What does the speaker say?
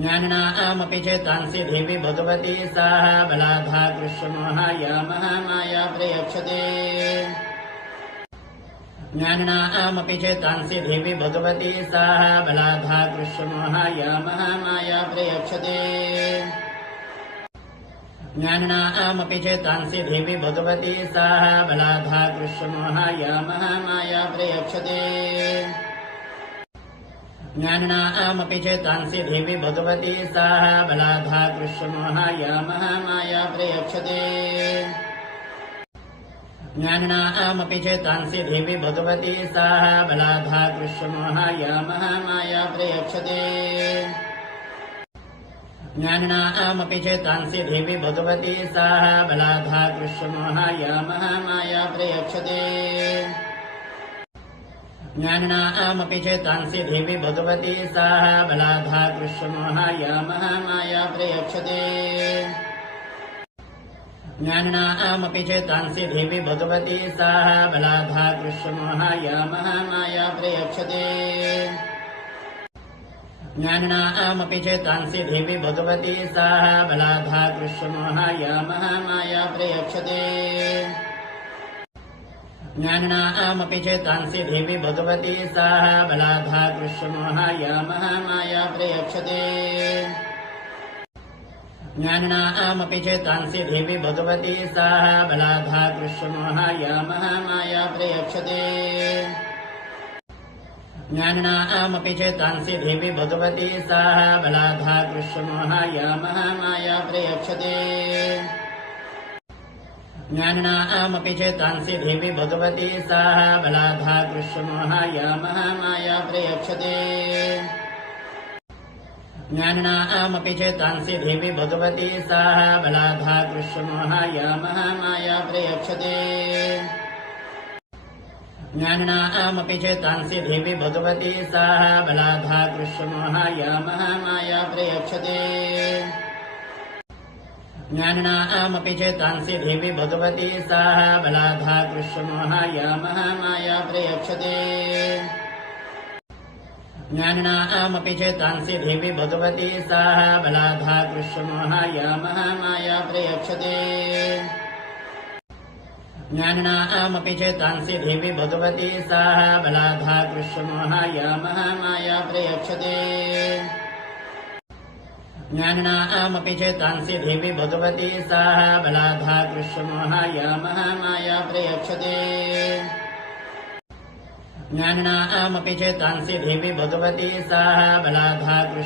ज्ञानिनामपि चेतांसि देवी भगवती सा बलाधा कृष्णमोहाया महामाया प्रयच्छते ज्ञानिनामपि चेतांसि देवी भगवती सा बलाधा कृष्णमोहाया महामाया प्रयच्छते ज्ञानिनामपि चेतांसि देवी भगवती सा बलाधा कृष्णमोहाया महामाया प्रयच्छते ज्ञानिनामपि चेतांसि देवी भगवती सा बलाधा कृष्णमोहाया महामाया प्रयच्छते ज्ञानिनामपि चेतांसि देवी भगवती सा बलाधा कृष्णमोहाया महामाया प्रयच्छते ज्ञानिनामपि चेतांसि देवी भगवती सा बलाधा कृष्णमोहाया महामाया प्रयच्छते ज्ञानिनामपि चेतांसि देवी भगवती सा बलाधा कृष्णमोहाया महामाया प्रयच्छते ज्ञानिनामपि चेतांसि देवी भगवती सा बलाधा कृष्णमोहाया महामाया प्रयच्छते ज्ञानिनामपि चेतांसि देवी भगवती सा बलाधा कृष्णमोहाया महामाया प्रयच्छते ज्ञानिनामपि चेतांसि देवी भगवती सा बलाधा कृष्णमोहाया महामाया प्रयच्छते ज्ञानिनामपि चेतांसि देवी भगवती सा बलाधा कृष्णमोहाया महामाया प्रयच्छते ज्ञानिनामपि चेतांसि देवी भगवती सा बलाधा कृष्णमोहाया महामाया प्रयच्छते ज्ञानिनामपि चेतांसि देवी भगवती सा बलाधा कृष्णमोहाया महामाया प्रयच्छते ज्ञानिनामपि चेतांसि देवी भगवती सा बलाधा कृष्णमोहाया महामाया प्रयच्छते ज्ञानिनामपि चेतांसि देवी भगवती सा बलाधा कृष्णमोहाया महामाया प्रयच्छते ज्ञानिनामपि चेतांसि देवी भगवती सा बलाधा कृष्णमोहाया महामाया प्रयच्छते ज्ञानिनामपि चेतांसि देवी भगवती सा बलाधा कृष्णमोहाया महामाया प्रयच्छते ज्ञानिनामपि चेतांसि देवी भगवती सा बलाधा कृष्णमोहाया महामाया प्रयच्छते ज्ञानिनामपि चेतांसि देवी भगवती सा बलाधा कृष्णमोहाया महामाया प्रयच्छते ज्ञानिनामपि चेतांसि देवी भगवती सा बलाधा कृष्ण